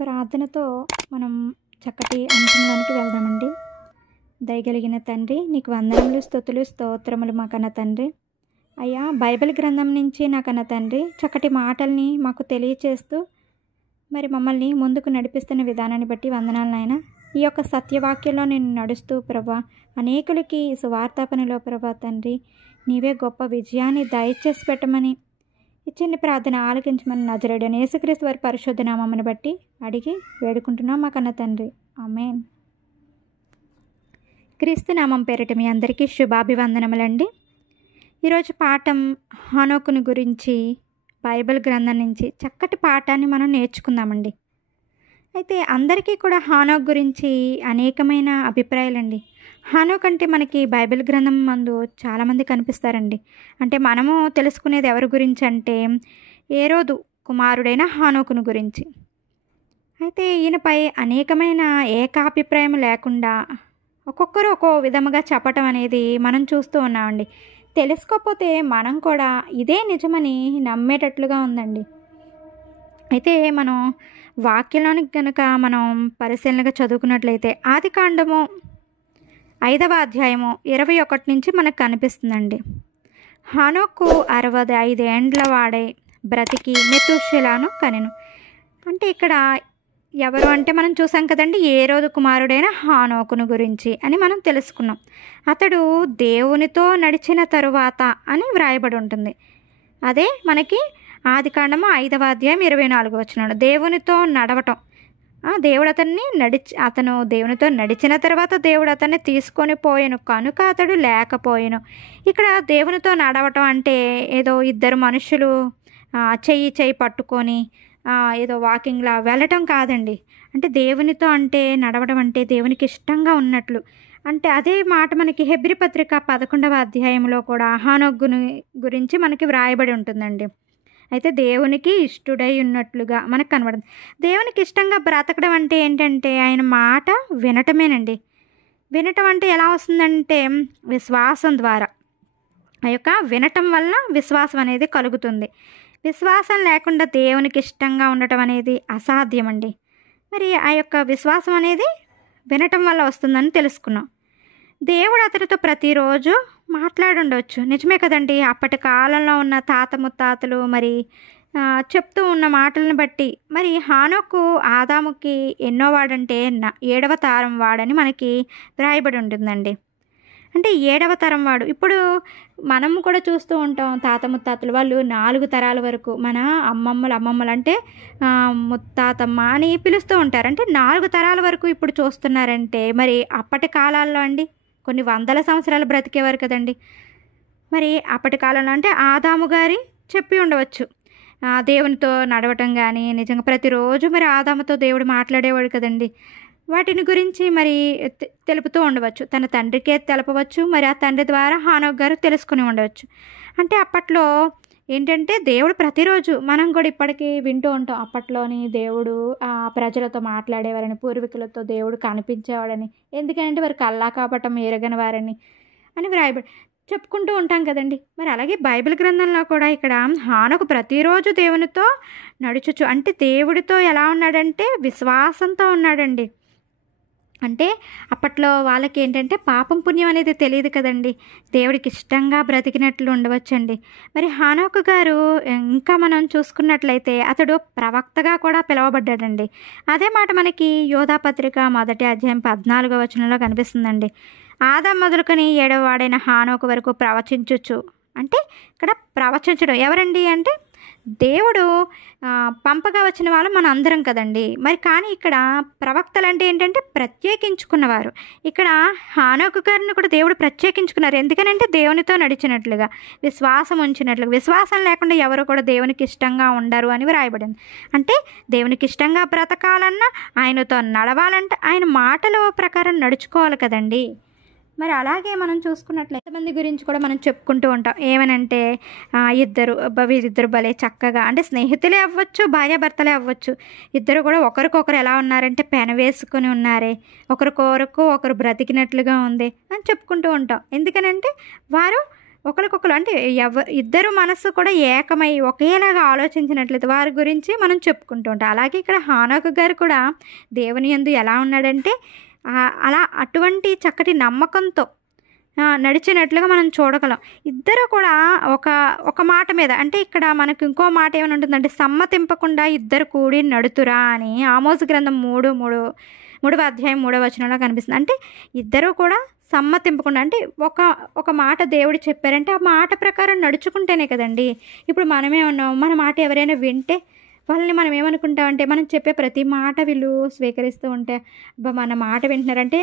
ప్రార్థనతో మనం చక్కటి అంశంలోనికి వెళ్దామండి. దయగలిగిన తండ్రి, నీకు వందనములు, స్తుతులు, స్తోత్రములు మా కన్న తండ్రి. అయ్యా, బైబిల్ గ్రంథం నుంచి నా కన్న తండ్రి చక్కటి మాటల్ని మాకు తెలియచేస్తూ మరి మమ్మల్ని ముందుకు నడిపిస్తున్న విధానాన్ని బట్టి వందనాలు నాయన. ఈ యొక్క సత్యవాక్యంలో నేను నడుస్తూ ప్రభా, అనేకులకి సువార్త పనిలో ప్రభా తండ్రి నీవే గొప్ప విజయాన్ని దయచేసి పెట్టమని ఈ చిన్న ప్రార్థన ఆలకించమని నజరేయుడైన యేసుక్రీస్తు వారి పరిశుద్ధ నామమును బట్టి అడిగి వేడుకుంటున్నాం మా కన్న తండ్రి. ఆమేన్. క్రీస్తు నామం పేరిట మీ అందరికీ శుభాభివందనములండి. ఈరోజు పాఠం హానోకుని గురించి బైబిల్ గ్రంథం నుంచి చక్కటి పాఠాన్ని మనం నేర్చుకుందామండి. అయితే అందరికీ కూడా హానోక్ గురించి అనేకమైన అభిప్రాయాలండి. హానోక్ అంటే మనకి బైబిల్ గ్రంథం మందు చాలామంది కనిపిస్తారండి. అంటే మనము తెలుసుకునేది ఎవరి గురించి అంటే ఏరోదు కుమారుడైన హానోకుని గురించి. అయితే ఈయనపై అనేకమైన ఏకాభిప్రాయం లేకుండా ఒక్కొక్కరు ఒక్కో విధముగా చెప్పటం అనేది మనం చూస్తూ ఉన్నామండి. తెలుసుకోకపోతే మనం కూడా ఇదే నిజమని నమ్మేటట్లుగా ఉందండి. అయితే మనం వాక్యంలోనికి కనుక మనం పరిశీలనగా చదువుకున్నట్లయితే ఆదికాండము 5వ అధ్యాయము 21 నుంచి మనకు కనిపిస్తుందండి. హానోకు 65 ఏండ్ల వాడై బ్రతికి మెతూషెలను కనెను. అంటే ఇక్కడ ఎవరు అంటే మనం చూసాం కదండి, ఏరోదు కుమారుడైన హానోకును గురించి అని మనం తెలుసుకున్నాం. అతడు దేవునితో నడిచిన తరువాత అని వ్రాయబడి ఉంటుంది. అదే మనకి ఆదికాండము 5వ అధ్యాయం 24 వచనం దేవునితో నడవటం. అతను దేవునితో నడిచిన తర్వాత దేవుడు అతన్ని తీసుకొని పోయాను కనుక అతడు లేకపోయాను. ఇక్కడ దేవునితో నడవటం అంటే ఏదో ఇద్దరు మనుషులు చెయ్యి పట్టుకొని ఏదో వాకింగ్లా వెళ్ళటం కాదండి. అంటే దేవునితో అంటే నడవడం అంటే దేవునికి ఇష్టంగా ఉన్నట్లు. అంటే అదే మాట మనకి హెబ్రీ పత్రిక 11వ అధ్యాయంలో కూడా హానోకుని గురించి మనకి వ్రాయబడి ఉంటుందండి. అయితే దేవునికి ఇష్టడై ఉన్నట్లుగా మనకు కనబడుతుంది. దేవునికి ఇష్టంగా బ్రతకడం అంటే ఏంటంటే ఆయన మాట వినటమేనండి. వినటం అంటే ఎలా వస్తుందంటే విశ్వాసం ద్వారా. ఆ యొక్క వినటం వల్ల విశ్వాసం అనేది కలుగుతుంది. విశ్వాసం లేకుండా దేవునికి ఇష్టంగా ఉండటం అనేది అసాధ్యమండి. మరి ఆ యొక్క విశ్వాసం అనేది వినటం వల్ల వస్తుందని తెలుసుకున్నాం. దేవుడు అతనితో ప్రతిరోజు మాట్లాడుండవచ్చు, నిజమే కదండి. అప్పటి కాలంలో ఉన్న తాత ముత్తాతలు మరి చెప్తూ ఉన్న మాటలను బట్టి మరి హానోకు ఆదాముకి ఎన్నో వాడంటే 7వ తరం వాడని మనకి వ్రాయబడి ఉంటుందండి. అంటే 7వ తరం వాడు. ఇప్పుడు మనము కూడా చూస్తూ ఉంటాం, తాత ముత్తాతలు వాళ్ళు 4 తరాల వరకు మన అమ్మమ్మలు అంటే ముత్తాతమ్మ అని పిలుస్తూ ఉంటారు. అంటే 4 తరాల వరకు ఇప్పుడు చూస్తున్నారంటే మరి అప్పటి కాలాల్లో అండి కొన్ని వందల సంవత్సరాలు బ్రతికేవారు కదండి. మరి అప్పటి కాలంలో అంటే ఆదాము గారి చెప్పి ఉండవచ్చు దేవునితో నడవటం కానీ, నిజంగా ప్రతిరోజు మరి ఆదాముతో దేవుడు మాట్లాడేవాడు కదండి. వాటిని గురించి మరి తెలుపుతూ ఉండవచ్చు, తన తండ్రికే తెలపవచ్చు, మరి ఆ తండ్రి ద్వారా హానోక్ గారు తెలుసుకుని ఉండవచ్చు. అంటే అప్పట్లో ఏంటంటే దేవుడు ప్రతిరోజు మనం కూడా ఇప్పటికీ వింటూ ఉంటాం, అప్పట్లోని దేవుడు ప్రజలతో మాట్లాడేవారని, పూర్వీకులతో దేవుడు కనిపించేవాడని, ఎందుకంటే వారు కల్లా కాపటం ఎరగని వారని అని వ్రాయబడి చెప్పుకుంటూ ఉంటాం కదండి. మరి అలాగే బైబిల్ గ్రంథంలో కూడా ఇక్కడ హానోకు ప్రతిరోజు దేవునితో నడుచుచు, అంటే దేవుడితో ఎలా ఉన్నాడంటే విశ్వాసంతో ఉన్నాడండి. అంటే అప్పట్లో వాళ్ళకి ఏంటంటే పాపం పుణ్యం అనేది తెలియదు కదండి, దేవుడికి ఇష్టంగా బ్రతికినట్లు ఉండవచ్చండి. మరి హానోకు గారు ఇంకా మనం చూసుకున్నట్లయితే అతడు ప్రవక్తగా కూడా పిలువబడ్డాడండి. అదే మాట మనకి యోధా పత్రిక 1వ అధ్యాయం 14వ వచనంలో కనిపిస్తుందండి. ఆదాం మొదలుకొని 7వ వాడైన హానోకు వరకు ప్రవచించచ్చు. అంటే ఇక్కడ ప్రవచించడం ఎవరండి అంటే దేవుడు పంపగా వచ్చిన వాళ్ళు మన అందరం కదండి. మరి కానీ ఇక్కడ ప్రవక్తలు అంటే ఏంటంటే ప్రత్యేకించుకున్నవారు. ఇక్కడ హానోకు గారిని కూడా దేవుడు ప్రత్యేకించుకున్నారు. ఎందుకనంటే దేవునితో నడిచినట్లుగా, విశ్వాసం ఉంచినట్లుగా. విశ్వాసం లేకుండా ఎవరు కూడా దేవునికి ఇష్టంగా ఉండరు అని వ్రాయబడింది. అంటే దేవునికి ఇష్టంగా బ్రతకాలన్నా, ఆయనతో నడవాలంటే ఆయన మాటల ప్రకారం నడుచుకోవాలి కదండి. మరి అలాగే మనం చూసుకున్నట్లయితే మంది గురించి కూడా మనం చెప్పుకుంటూ ఉంటాం. ఏమనంటే వీరిద్దరు భలే చక్కగా, అంటే స్నేహితులే అవ్వచ్చు, భార్యాభర్తలే అవ్వచ్చు, ఇద్దరు కూడా ఒకరికొకరు ఎలా ఉన్నారంటే పెనవేసుకొని ఉన్నారే, ఒకరికొరకు ఒకరు బ్రతికినట్లుగా ఉంది అని చెప్పుకుంటూ ఉంటాం. ఎందుకనంటే వారు ఒకరికొకరు అంటే ఇద్దరు మనస్సు కూడా ఏకమై ఒకేలాగా ఆలోచించినట్లయితే వారి గురించి మనం చెప్పుకుంటూ ఉంటాం. అలాగే ఇక్కడ హానోకు గారు కూడా దేవుని యందు ఎలా ఉన్నాడంటే అలా అటువంటి చక్కటి నమ్మకంతో నడిచినట్లుగా మనం చూడగలం. ఇద్దరు కూడా ఒక మాట మీద, అంటే ఇక్కడ మనకు ఇంకో మాట ఏమైనా ఉంటుందంటే సమ్మతింపకుండా ఇద్దరు కూడి నడుతురా అని ఆమోసు గ్రంథం 3వ అధ్యాయం 3వ వచనంలో కనిపిస్తుంది. అంటే ఇద్దరు కూడా సమ్మతింపకుండా, అంటే ఒక మాట దేవుడు చెప్పారంటే ఆ మాట ప్రకారం నడుచుకుంటేనే కదండి. ఇప్పుడు మనమేమన్నాం, మన మాట ఎవరైనా వింటే వాళ్ళని మనం ఏమనుకుంటామంటే మనం చెప్పే ప్రతి మాట వీళ్ళు స్వీకరిస్తూ ఉంటే మన మాట వింటున్నారంటే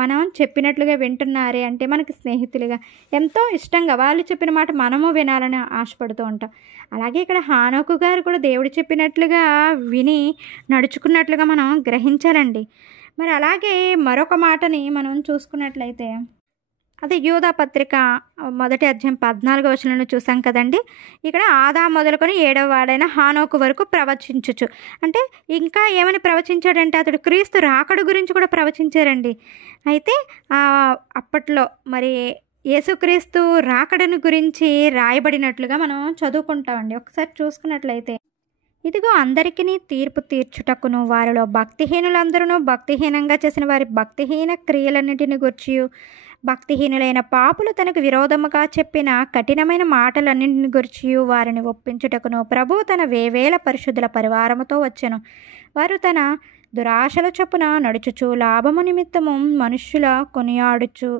మనం చెప్పినట్లుగా వింటున్నారే అంటే మనకి స్నేహితులుగా ఎంతో ఇష్టంగా వాళ్ళు చెప్పిన మాట మనము వినాలని ఆశపడుతూ ఉంటాం. అలాగే ఇక్కడ హానోకు గారు కూడా దేవుడు చెప్పినట్లుగా విని నడుచుకున్నట్లుగా మనం గ్రహించాలండి. మరి అలాగే మరొక మాటని మనం చూసుకున్నట్లయితే అదే యూదా పత్రిక 1వ అధ్యాయం 14వ వచనంలో చూసాం కదండి. ఇక్కడ ఆదా మొదలుకొని 7వ వాడైన హానోకు వరకు ప్రవచించుచు, అంటే ఇంకా ఏమని ప్రవచించాడంటే అతడు క్రీస్తు రాకడ గురించి కూడా ప్రవచించారండి. అయితే అప్పట్లో మరి యేసుక్రీస్తు రాకడను గురించి రాయబడినట్లుగా మనం చదువుకుంటామండి. ఒకసారి చూసుకున్నట్లయితే, ఇదిగో అందరికీ తీర్పు తీర్చుటకును వారిలో భక్తిహీనులందరూ భక్తిహీనంగా చేసిన వారి భక్తిహీన క్రియలన్నింటిని గూర్చి భక్తిహీనులైన పాపులు తనకు విరోధముగా చెప్పిన కఠినమైన మాటలన్నింటిని గురించి వారిని ఒప్పించుటకును ప్రభువు తన వేవేల పరిశుద్ధుల పరివారముతో వచ్చెను. వారు తన దురాశల చొప్పున నడుచుచు లాభము నిమిత్తము మనుష్యుల కొనియాడుచు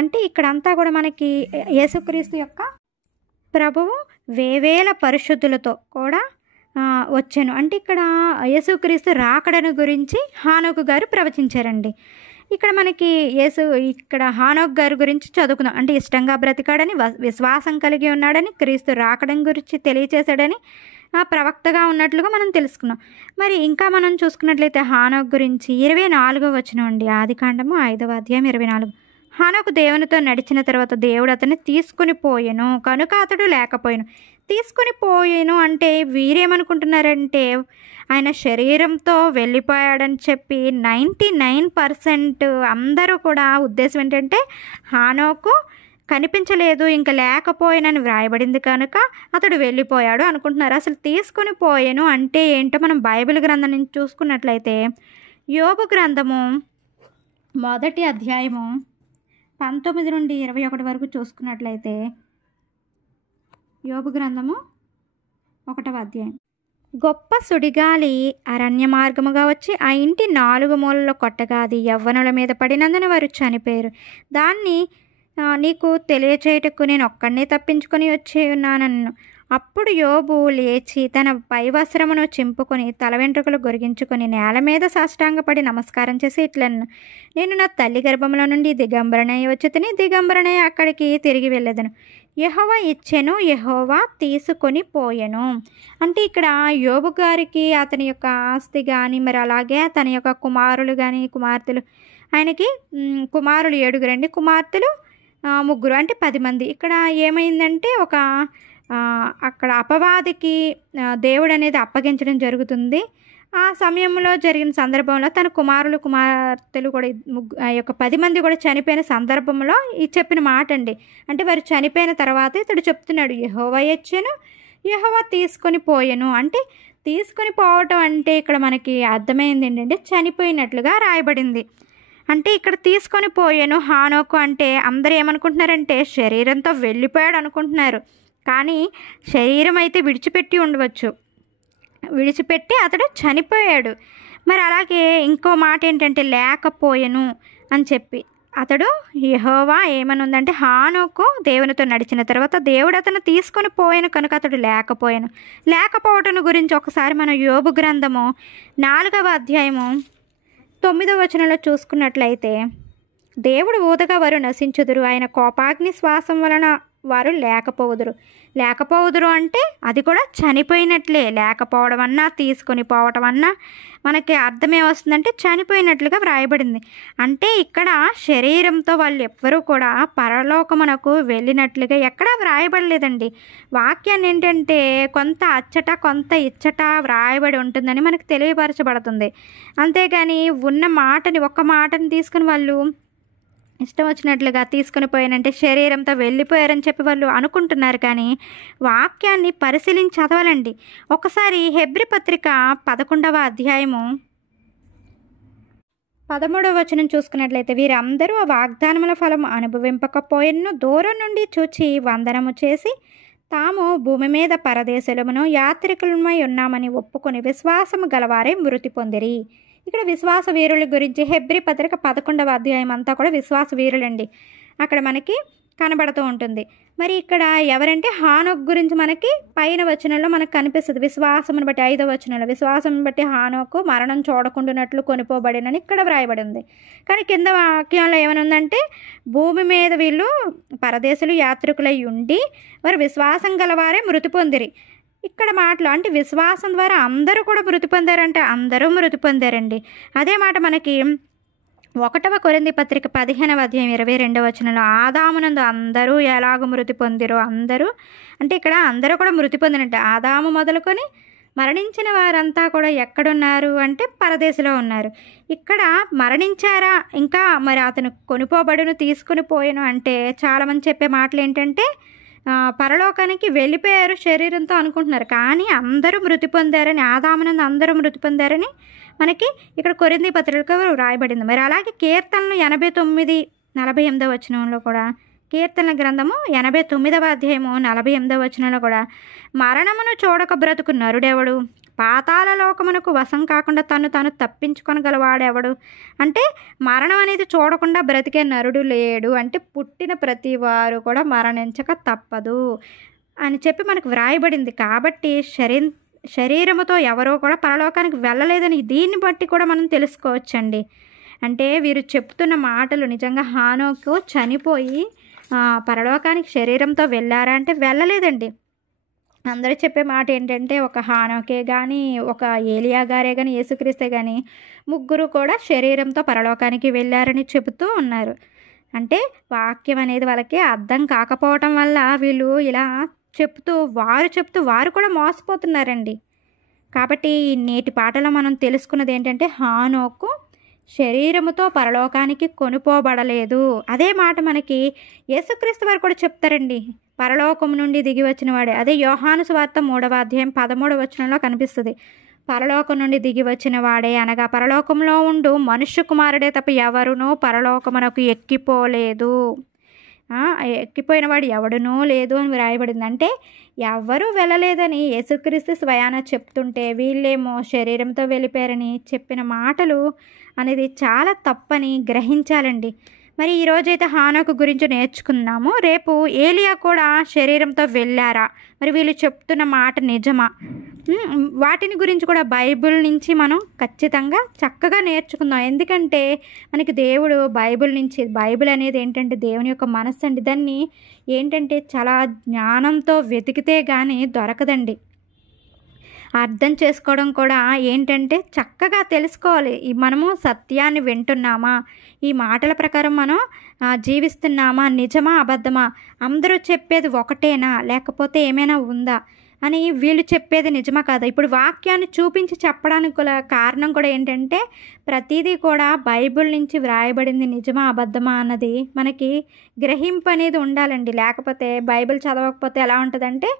అంటే ఇక్కడంతా కూడా మనకి యేసుక్రీస్తు యొక్క ప్రభువు వేవేల పరిశుద్ధులతో కూడా వచ్చాను. అంటే ఇక్కడ యేసుక్రీస్తు రాకడను గురించి హానోకు గారు ప్రవచించారండి. ఇక్కడ మనకి ఇక్కడ హానోకు గారి గురించి చదువుకుందాం. అంటే ఇష్టంగా బ్రతికాడని, విశ్వాసం కలిగి ఉన్నాడని, క్రీస్తు రాకడం గురించి తెలియచేశాడని, ప్రవక్తగా ఉన్నట్లుగా మనం తెలుసుకున్నాం. మరి ఇంకా మనం చూసుకున్నట్లయితే హానోకు గురించి 24వ వచనం అండి, ఆదికాండము 5వ అధ్యాయం 24. హానోకు దేవునితో నడిచిన తర్వాత దేవుడు అతన్ని తీసుకుని పోయెను కనుక అతడు లేకపోయాను. తీసుకుని పోయాను అంటే వీరేమనుకుంటున్నారంటే ఆయన శరీరంతో వెళ్ళిపోయాడని చెప్పి 99% అందరూ కూడా ఉద్దేశం ఏంటంటే హానోకు కనిపించలేదు, ఇంకా లేకపోయానని వ్రాయబడింది కనుక అతడు వెళ్ళిపోయాడు అనుకుంటున్నారు. అసలు తీసుకుని పోయాను అంటే ఏంటో మనం బైబిల్ గ్రంథం నుంచి చూసుకున్నట్లయితే యోబు గ్రంథము 1వ అధ్యాయము 19 నుండి 21 వరకు చూసుకున్నట్లయితే యోబు గ్రంథము 1వ అధ్యాయం. గొప్ప సుడిగాలి అరణ్య మార్గముగా వచ్చి ఆ ఇంటి 4 మూలలో కొట్టగా అది యవ్వనుల మీద పడినందున వారు చనిపోయారు. దాన్ని నీకు తెలియచేయటకు నేను ఒక్కడినే తప్పించుకొని వచ్చి ఉన్నానన్ను. అప్పుడు యోబు లేచి తన పై వస్త్రమును చింపుకొని తల వెంట్రుకలు గొరిగించుకొని నేల మీద సాష్టాంగపడి నమస్కారం చేసి ఇట్లన్ను, నేను నా తల్లి గర్భంలో నుండి దిగంబరనై వచ్చి తిని దిగంబరనై అక్కడికి తిరిగి వెళ్ళేదను. యెహోవా ఇచ్చెను, యెహోవా తీసుకొని పోయెను. అంటే ఇక్కడ యోబు గారికి అతని యొక్క ఆస్తి కానీ, మరి అలాగే తన యొక్క కుమారులు కానీ కుమార్తెలు, ఆయనకి కుమారులు 7 కుమార్తెలు 3, అంటే 10 మంది. ఇక్కడ ఏమైందంటే అక్కడ అపవాదికి దేవుడు అనేది అప్పగించడం జరుగుతుంది. ఆ సమయంలో జరిగిన సందర్భంలో తన కుమారులు కుమార్తెలు కూడా ఆ యొక్క 10 మంది కూడా చనిపోయిన సందర్భంలో ఈ చెప్పిన మాట అండి. అంటే వారు చనిపోయిన తర్వాత ఇతడు చెప్తున్నాడు, యెహోవా ఇచ్చెను, యెహోవా తీసుకొని పోయెను. అంటే తీసుకొని పోవటం అంటే ఇక్కడ మనకి అర్థమైంది ఏంటంటే చనిపోయినట్లుగా రాయబడింది. అంటే ఇక్కడ తీసుకొని పోయాను హానోకు అంటే అందరూ ఏమనుకుంటున్నారంటే శరీరంతో వెళ్ళిపోయాడు అనుకుంటున్నారు. కానీ శరీరం అయితే విడిచిపెట్టి ఉండవచ్చు, విడిచిపెట్టి అతడు చనిపోయాడు. మరి అలాగే ఇంకో మాట ఏంటంటే లేకపోయాను అని చెప్పి అతడు యెహోవా ఏమనుందంటే హానోకు దేవునితో నడిచిన తర్వాత దేవుడు అతను తీసుకొని పోయాను కనుక అతడు లేకపోవటం గురించి ఒకసారి మనం యోబు గ్రంథము 4వ అధ్యాయము 9వ వచనంలో చూసుకున్నట్లయితే, దేవుడు ఊదగా వారు నశించుదురు, ఆయన కోపాగ్ని శ్వాసం వలన వారు లేకపోవుదురు అంటే అది కూడా చనిపోయినట్లే. లేకపోవడం అన్నా తీసుకొని పోవటం అన్నా మనకి అర్థమేమొస్తుందంటే చనిపోయినట్లుగా వ్రాయబడింది. అంటే ఇక్కడ శరీరంతో వాళ్ళు ఎవ్వరూ కూడా పరలోకమునకు వెళ్ళినట్లుగా ఎక్కడా వ్రాయబడలేదండి. వాక్యాన్ని ఏంటంటే కొంత అచ్చట కొంత ఇచ్చట వ్రాయబడి ఉంటుందని మనకు తెలియపరచబడుతుంది. అంతేగాని ఉన్న మాటని ఒక్క మాటని తీసుకుని వాళ్ళు ఇష్టం వచ్చినట్లుగా తీసుకుని పోయానంటే శరీరంతో వెళ్ళిపోయారని చెప్పి వాళ్ళు అనుకుంటున్నారు. కానీ వాక్యాన్ని పరిశీలించి చదవాలండి. ఒకసారి హెబ్రీ పత్రిక 11వ అధ్యాయము 13వ వచనం చూసుకున్నట్లయితే, వీరందరూ ఆ వాగ్దానముల ఫలం అనుభవింపకపోయినను దూరం నుండి చూచి వందనము చేసి తాము భూమి మీద పరదేశులమును యాత్రికులమై ఉన్నామని ఒప్పుకొని విశ్వాసము గలవారే మృతి పొందిరి. ఇక్కడ విశ్వాస వీరుల గురించి హెబ్రీ పత్రిక 11వ అధ్యాయం అంతా కూడా విశ్వాస వీరులండి అక్కడ మనకి కనబడుతూ ఉంటుంది. మరి ఇక్కడ ఎవరంటే హానోక్ గురించి మనకి పైన వచనంలో మనకు కనిపిస్తుంది. విశ్వాసమును బట్టి 5వ వచనంలో విశ్వాసం బట్టి హానోకు మరణం చూడకుండానట్లు కొనిపోబడినని ఇక్కడ వ్రాయబడి ఉంది. కానీ కింద వాక్యంలో ఏమనుందంటే భూమి మీద వీళ్ళు పరదేశులు యాత్రికులై ఉండి వారు విశ్వాసం గలవారే మృతి పొందిరి. ఇక్కడ మాటలు అంటే విశ్వాసం ద్వారా అందరూ కూడా మృతి పొందారంటే అందరూ మృతి పొందారండి. అదే మాట మనకి 1వ కొరింథీ పత్రిక 15వ అధ్యాయం 22వ వచనంలో ఆదామునందు అందరూ ఎలాగ మృతి పొందిరో అందరూ అంటే ఇక్కడ అందరూ కూడా మృతి పొందినట్టు ఆదాము మొదలుకొని మరణించిన వారంతా కూడా ఎక్కడున్నారు అంటే పరదేశంలో ఉన్నారు. ఇక్కడ మరణించారా ఇంకా మరి అతను కొనిపోబడును తీసుకుని పోయాను అంటే చాలామంది చెప్పే మాటలు ఏంటంటే పరలోకానికి వెళ్ళిపోయారు శరీరంతో అనుకుంటున్నారు. కానీ అందరూ మృతి పొందారని ఆదామునందు అందరూ మృతి పొందారని మనకి ఇక్కడ కొరింథీ పత్రిక రాయబడింది. మరి అలాగే కీర్తనలు 89:48 వచనంలో కూడా కీర్తనల గ్రంథము 89వ అధ్యాయము 48వ వచనంలో కూడా మరణమును చూడక బ్రతుకు నరుడెవడు, పాతాళ లోకమునకు వశం కాకుండా తాను తప్పించుకొనగలవాడెవడు. అంటే మరణం అనేది చూడకుండా బ్రతికే నరుడు లేడు. అంటే పుట్టిన ప్రతి వారు కూడా మరణించక తప్పదు అని చెప్పి మనకు వ్రాయబడింది. కాబట్టి శరీరముతో ఎవరో కూడా పరలోకానికి వెళ్ళలేదని దీన్ని బట్టి కూడా మనం తెలుసుకోవచ్చండి. అంటే వీరు చెప్తున్న మాటలు నిజంగా హానోకు చనిపోయి పరలోకానికి శరీరంతో వెళ్ళారా అంటే వెళ్ళలేదండి. అందరూ చెప్పే మాట ఏంటంటే ఒక హానోకే కానీ ఒక ఏలియా గారే కానీ యేసుక్రీస్తే కానీ ముగ్గురు కూడా శరీరంతో పరలోకానికి వెళ్ళారని చెబుతూ ఉన్నారు. అంటే వాక్యం అనేది వాళ్ళకి అర్థం కాకపోవటం వల్ల వీళ్ళు ఇలా చెప్తూ వారు కూడా మోసపోతున్నారండి. కాబట్టి ఈ నేటి పాటలో మనం తెలుసుకున్నది ఏంటంటే హానోకు శరీరముతో పరలోకానికి కొనిపోబడలేదు. అదే మాట మనకి యేసుక్రీస్తు వారు కూడా చెప్తారండి, పరలోకం నుండి దిగి వచ్చిన వాడే. అదే యోహాను సువార్త 3వ అధ్యాయం 13వ వచనంలో కనిపిస్తుంది. పరలోకం నుండి దిగి వచ్చిన వాడే అనగా పరలోకంలో ఉండు మనుష్య కుమారుడే తప్ప ఎవరునూ పరలోకమునకు ఎక్కిపోలేదు. ఎక్కిపోయిన వాడు ఎవడునూ లేదు అని వ్రాయబడింది. అంటే ఎవరూ వెళ్ళలేదని యేసుక్రీస్తు స్వయాన చెప్తుంటే వీళ్ళేమో శరీరంతో వెళ్ళిపోయారని చెప్పిన మాటలు అనేది చాలా తప్పని గ్రహించాలండి. మరి ఈరోజైతే హానోకు గురించి నేర్చుకున్నాము. రేపు ఏలియా కూడా శరీరంతో వెళ్ళారా, మరి వీళ్ళు చెప్తున్న మాట నిజమా, వాటిని గురించి కూడా బైబిల్ నుంచి మనం ఖచ్చితంగా చక్కగా నేర్చుకుందాం. ఎందుకంటే మనకి దేవుడు బైబిల్ అనేది ఏంటంటే దేవుని యొక్క మనస్సు అండి. దాన్ని ఏంటంటే చాలా జ్ఞానంతో వెతికితే కానీ దొరకదండి. అర్థం చేసుకోవడం కూడా ఏంటంటే చక్కగా తెలుసుకోవాలి. మనము సత్యాన్ని వింటున్నామా, ఈ మాటల ప్రకారం మనం జీవిస్తున్నామా, నిజమా అబద్ధమా, అందరూ చెప్పేది ఒకటేనా లేకపోతే ఏమైనా ఉందా అని వీళ్ళు చెప్పేది నిజమా కాదా. ఇప్పుడు వాక్యాన్ని చూపించి చెప్పడానికి గల కారణం కూడా ఏంటంటే ప్రతిదీ కూడా బైబిల్ నుంచి వ్రాయబడింది నిజమా అబద్ధమా అన్నది మనకి గ్రహింపు అనేది ఉండాలండి. లేకపోతే బైబిల్ చదవకపోతే ఎలా ఉంటుందంటే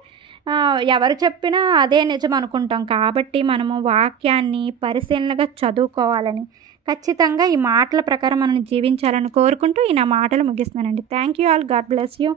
ఎవరు చెప్పినా అదే నిజం అనుకుంటాం. కాబట్టి మనము వాక్యాన్ని పరిశీలనగా చదువుకోవాలని ఖచ్చితంగా ఈ మాటల ప్రకారం మనం జీవించాలని కోరుకుంటూ ఈ నా మాటలు ముగిస్తున్నానండి. Thank you all. God bless you.